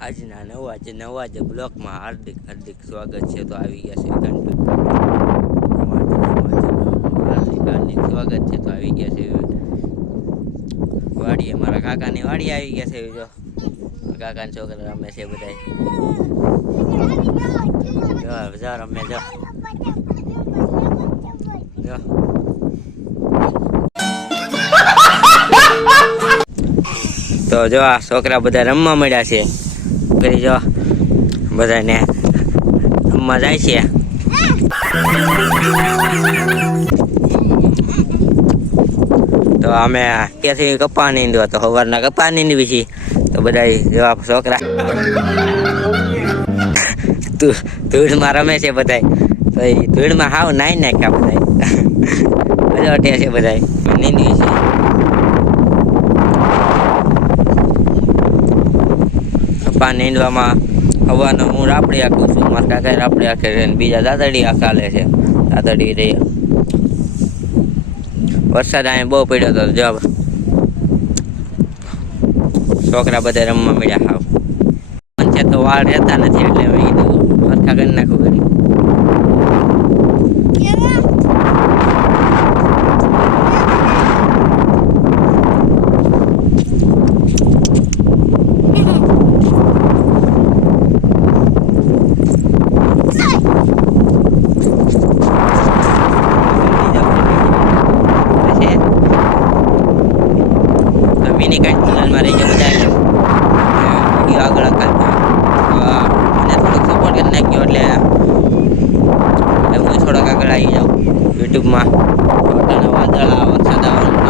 આજના નવા જ બ્લોકમાં હાર્દિક સ્વાગત છે. તો આવી ગયા છે હાર્દિક સ્વાગત છે. તો આવી ગયા છે વાડીએ, મારા કાકાની વાડી આવી ગયા છે. જો કાકાના છોકરા રમે છે બધા, રમે જો તો જો આ છોકરા બધા રમવા મળ્યા છે. કરી જો બધાને રમવા જાય છે. તો અમે ત્યાંથી કપા નીંદવા, તો સવારના કપા નીંદવી છીએ. તો બધા જો છોકરા ધૂળમાં રમે છે બધા. તો એ ધૂળમાં હાવ નાઈ નાખ્યા બધા. મજા અટ્યા છે બધા નીંદવી છે. કપા નીંદવામાં હવાનો હું રાપડી આખું છું, મારા કાકા રાપડી આખે છે, બીજા દાદડી આખાલે છે. દાદડી રહી વરસાદ અહીંયા બહુ પડ્યો હતો. જો છોકરા બધા રમવા મળ્યા. હાવ છે તો વાળ રહેતા નથી, એટલે મેં કીધું હરખા કરી નાખું કરી. મિની કાંઈ રહી ગયો બધા આગળ અને થોડોક સપોર્ટ કરી નાખ્યો, એટલે હું થોડોક આગળ આવી જાઉં યુટ્યુબમાં. વાદળા વરસાદ આવવાનું